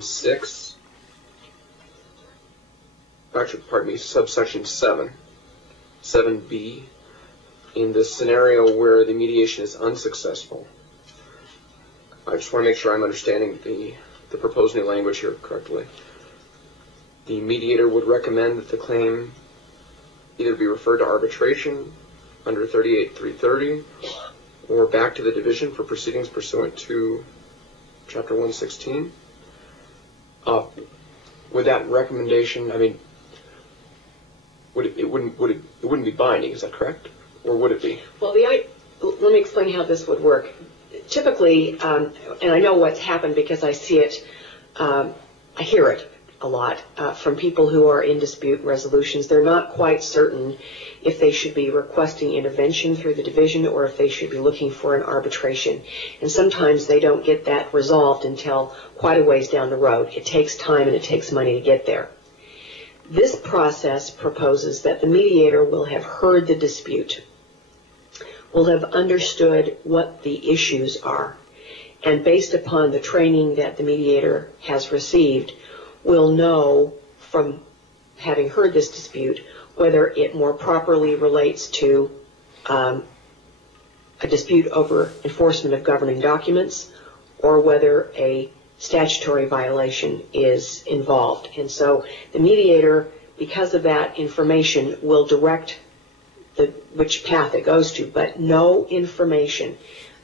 6, actually, pardon me, subsection 7b, in the scenario where the mediation is unsuccessful. I just want to make sure I'm understanding the proposed new language here correctly. The mediator would recommend that the claim either be referred to arbitration under 38.330 or back to the division for proceedings pursuant to Chapter 116. Would that recommendation, I mean, it wouldn't be binding, is that correct? Or would it be? Well, let me explain how this would work. Typically, and I know what's happened because I see it, I hear it a lot from people who are in dispute resolutions. They're not quite certain if they should be requesting intervention through the division or if they should be looking for an arbitration. And sometimes they don't get that resolved until quite a ways down the road. It takes time and it takes money to get there. This process proposes that the mediator will have heard the dispute, will have understood what the issues are, and based upon the training that the mediator has received, will know from having heard this dispute whether it more properly relates to a dispute over enforcement of governing documents or whether a statutory violation is involved. And so the mediator, because of that information, will direct which path it goes to, but no information,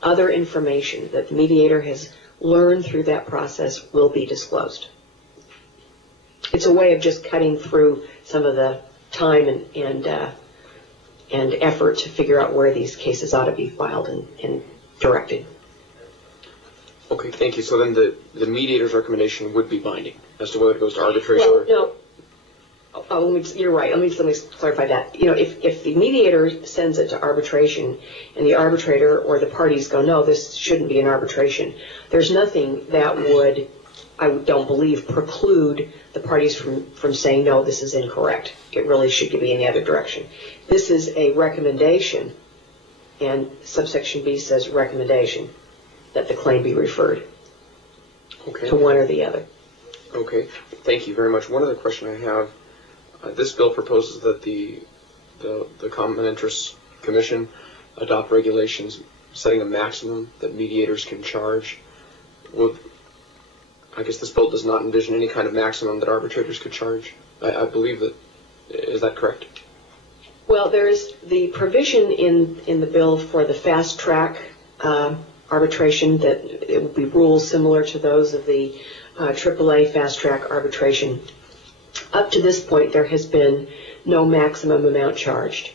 other information that the mediator has learned through that process will be disclosed. It's a way of just cutting through some of the time and effort to figure out where these cases ought to be filed and directed. Okay, thank you. So then the mediator's recommendation would be binding as to whether it goes to arbitration well, or... No. You're right. Let me clarify that. You know, if the mediator sends it to arbitration and the arbitrator or the parties go, no, this shouldn't be an arbitration, there's nothing that would, I don't believe, preclude the parties from saying, no, this is incorrect. It really should be in the other direction. This is a recommendation, and subsection B says recommendation, that the claim be referred to one or the other. Okay, thank you very much. One other question I have. This bill proposes that the Common Interest Commission adopt regulations setting a maximum that mediators can charge. I guess this bill does not envision any kind of maximum that arbitrators could charge. I believe that. Is that correct? Well, there is the provision in the bill for the fast track arbitration that it would be rules similar to those of the AAA fast track arbitration. Up to this point, there has been no maximum amount charged.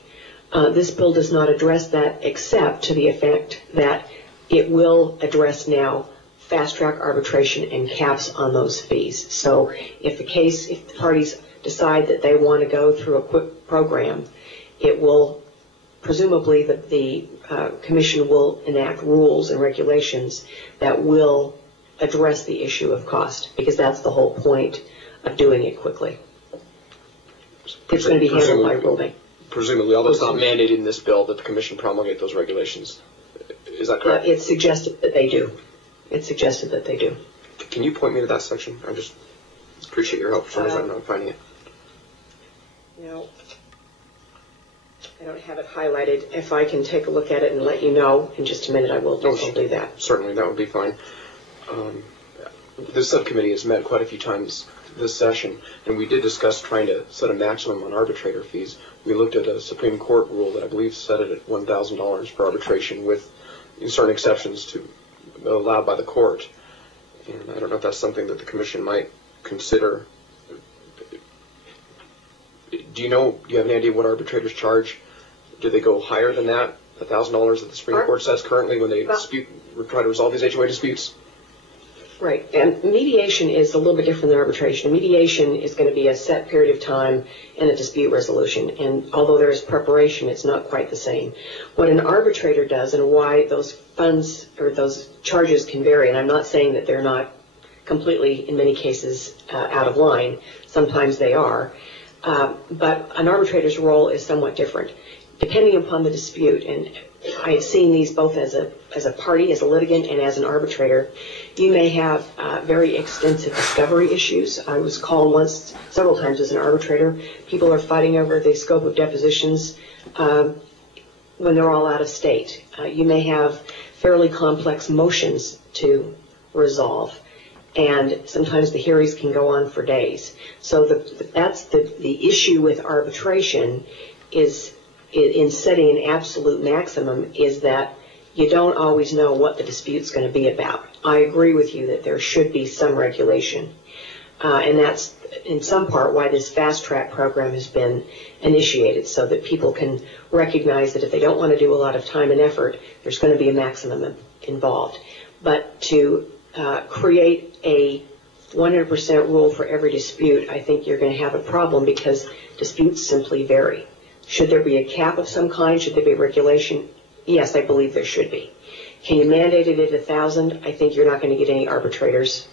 This bill does not address that except to the effect that it will address now fast-track arbitration and caps on those fees. So if the parties decide that they want to go through a quick program, it will, presumably the Commission will enact rules and regulations that will address the issue of cost, because that's the whole point of doing it quickly. It's going to be handled by rulemaking. Presumably, although it's not mandated in this bill, that the Commission promulgate those regulations. Is that correct? It's suggested that they do. It's suggested that they do. Can you point me to that section? I just appreciate your help. For some reason, I'm not finding it. No, I don't have it highlighted. If I can take a look at it and let you know in just a minute, I will do that. Certainly, that would be fine. This subcommittee has met quite a few times this session, and we did discuss trying to set a maximum on arbitrator fees. We looked at a Supreme Court rule that I believe set it at $1,000 for arbitration with certain exceptions allowed by the court. And I don't know if that's something that the Commission might consider. Do you have any idea what arbitrators charge? Do they go higher than that, $1,000 that the Supreme Court says currently when they try to resolve these HOA disputes? Right, and mediation is a little bit different than arbitration. Mediation is going to be a set period of time and a dispute resolution, and although there is preparation, it's not quite the same. What an arbitrator does, and why those funds or those charges can vary, and I'm not saying that they're not completely, in many cases, out of line. Sometimes they are, but an arbitrator's role is somewhat different. depending upon the dispute, and I've seen these both as a party, as a litigant, and as an arbitrator, you may have very extensive discovery issues. I was called several times as an arbitrator. People are fighting over the scope of depositions when they're all out of state. You may have fairly complex motions to resolve, and sometimes the hearings can go on for days. So that's the issue with arbitration is in setting an absolute maximum is that you don't always know what the dispute's going to be about. I agree with you that there should be some regulation, and that's in some part why this fast track program has been initiated, so that people can recognize that if they don't want to do a lot of time and effort, there's going to be a maximum involved. But to create a 100% rule for every dispute, I think you're going to have a problem because disputes simply vary. Should there be a cap of some kind? Should there be regulation? Yes, I believe there should be. Can you mandate it at 1,000? I think you're not going to get any arbitrators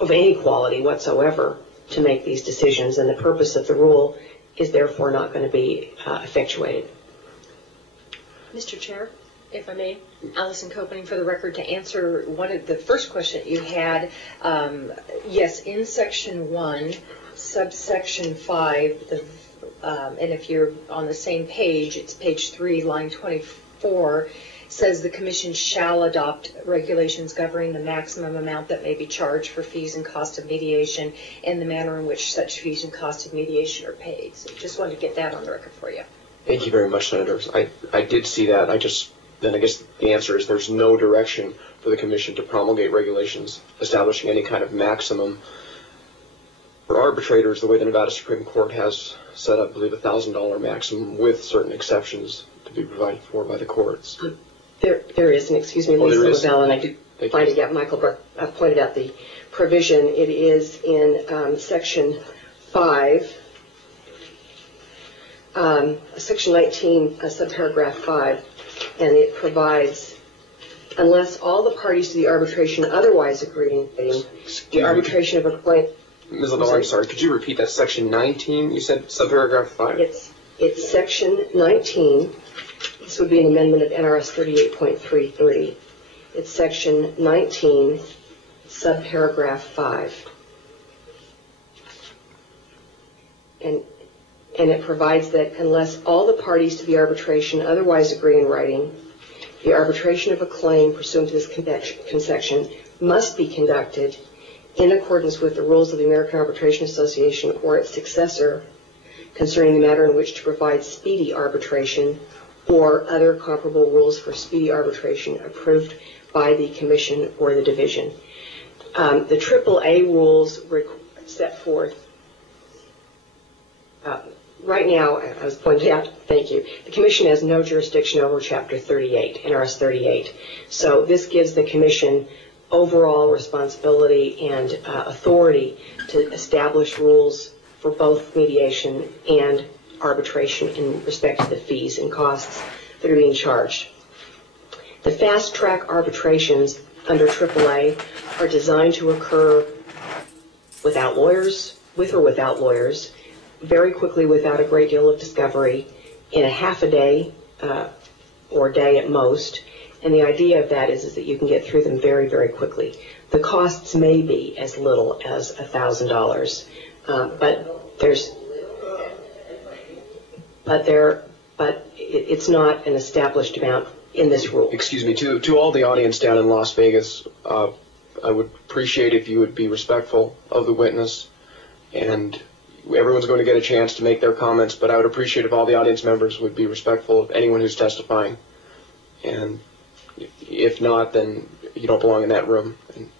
of any quality whatsoever to make these decisions, and the purpose of the rule is therefore not going to be effectuated. Mr. Chair, if I may, Allison Copening for the record, to answer one of the first question you had. Yes, in Section 1, subsection 5, and if you're on the same page, it's page 3, line 24, says the Commission shall adopt regulations governing the maximum amount that may be charged for fees and cost of mediation and the manner in which such fees and cost of mediation are paid. So just wanted to get that on the record for you. Thank you very much, Senators. I did see that. I guess the answer is there's no direction for the Commission to promulgate regulations establishing any kind of maximum. For arbitrators, the way the Nevada Supreme Court has set up, I believe, $1,000 maximum with certain exceptions to be provided for by the courts. There isn't, excuse me, Lisa Lavelle, and I did find it out. Michael pointed out the provision. It is in Section 5, Section 19, subparagraph 5, and it provides, unless all the parties to the arbitration otherwise agree in the arbitration of a claim. Ms. Lavelle, I'm sorry, could you repeat that? Section 19, you said subparagraph 5? It's Section 19. This would be an amendment of NRS 38.330. It's Section 19, subparagraph 5. And it provides that unless all the parties to the arbitration otherwise agree in writing, the arbitration of a claim pursuant to this conception must be conducted in accordance with the rules of the American Arbitration Association or its successor concerning the matter in which to provide speedy arbitration or other comparable rules for speedy arbitration approved by the Commission or the Division. The AAA rules set forth, right now, as pointed out, thank you, the Commission has no jurisdiction over Chapter 38, NRS 38. So this gives the Commission overall responsibility and authority to establish rules for both mediation and arbitration in respect to the fees and costs that are being charged. The fast-track arbitrations under AAA are designed to occur without lawyers, with or without lawyers, very quickly without a great deal of discovery, in a half a day or day at most. And the idea of that is that you can get through them very, very quickly. The costs may be as little as $1,000, but it's not an established amount in this rule. Excuse me, to all the audience down in Las Vegas, I would appreciate if you would be respectful of the witness, and everyone's going to get a chance to make their comments, but I would appreciate if all the audience members would be respectful of anyone who's testifying. And if not, then you don't belong in that room. And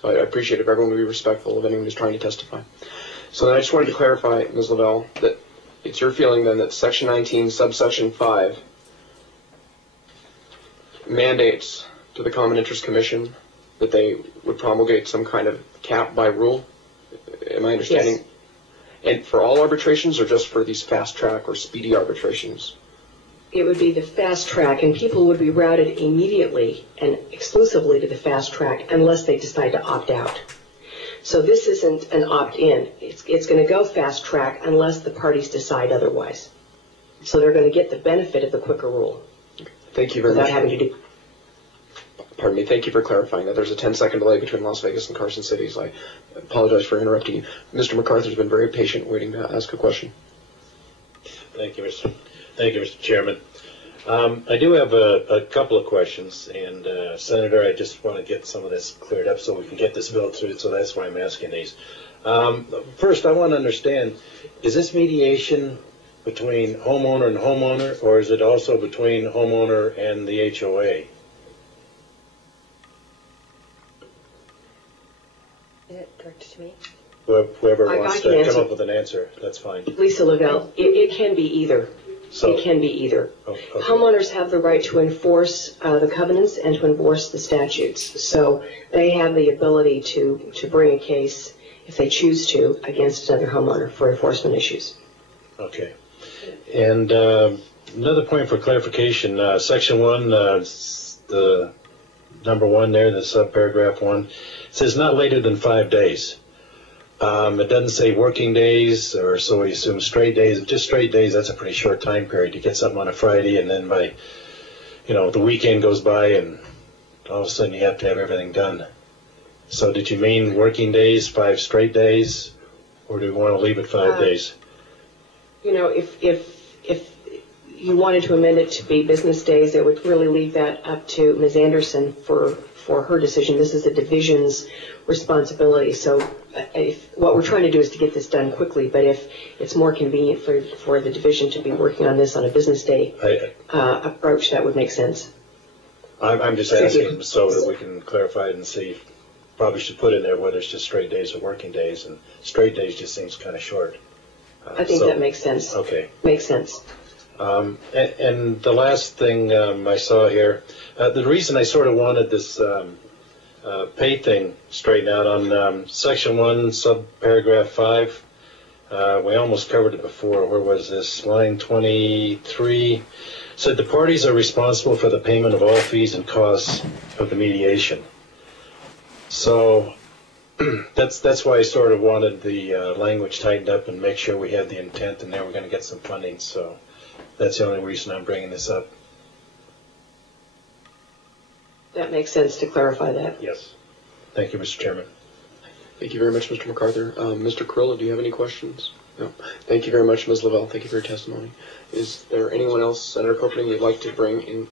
so I appreciate if everyone would be respectful of anyone who's trying to testify. So then I just wanted to clarify, Ms. Lavelle, that it's your feeling then that Section 19, subsection 5, mandates to the Common Interest Commission that they would promulgate some kind of cap by rule? Am I understanding? Yes. And for all arbitrations or just for these fast track or speedy arbitrations? It would be the fast track, and people would be routed immediately and exclusively to the fast track unless they decide to opt out. So this isn't an opt-in. It's going to go fast track unless the parties decide otherwise. So they're going to get the benefit of the quicker rule Thank you very without much. having to do. Pardon me. Thank you for clarifying that. There's a 10-second delay between Las Vegas and Carson City, so I apologize for interrupting you. Mr. MacArthur's been very patient waiting to ask a question. Thank you, Mr. Chairman. I do have a couple of questions, and Senator, I just want to get some of this cleared up so we can get this bill through, so that's why I'm asking these. First, I want to understand, is this mediation between homeowner and homeowner, or is it also between homeowner and the HOA? Is it directed to me? Whoever I wants can to answer. come up with an answer, that's fine. Lisa Lavelle, it can be either. So- It can be either. Okay. Homeowners have the right to enforce the covenants and to enforce the statutes. So they have the ability to bring a case, if they choose to, against another homeowner for enforcement issues. Okay. And another point for clarification, Section 1, the number 1 there, the subparagraph 1, says not later than 5 days. It doesn't say working days, or so we assume straight days. If just straight days, that's a pretty short time period. You get something on a Friday, and then by, the weekend goes by, and all of a sudden you have to have everything done. So did you mean working days, 5 straight days, or do we want to leave it 5 days? If you wanted to amend it to be business days, it would really leave that up to Ms. Anderson for her decision. This is the division's responsibility. So what we're trying to do is to get this done quickly, but if it's more convenient for the division to be working on this on a business day approach, that would make sense. I'm just asking so that we can clarify it and see. Probably should put in there whether it's just straight days or working days, and straight days just seems kind of short. I think that makes sense. Okay. Makes sense. And the last thing I saw here, the reason I sort of wanted this pay thing straightened out on Section 1, subparagraph 5, we almost covered it before. Where was this? Line 23 said the parties are responsible for the payment of all fees and costs of the mediation. So that's why I sort of wanted the language tightened up and make sure we had the intent, and then we're going to get some funding. So that's the only reason I'm bringing this up. That makes sense to clarify that. Yes. Thank you, Mr. Chairman. Thank you very much, Mr. MacArthur. Mr. Carrillo, do you have any questions? No. Thank you very much, Ms. Lavelle. Thank you for your testimony. Is there anyone else, Senator Copeland, you'd like to bring in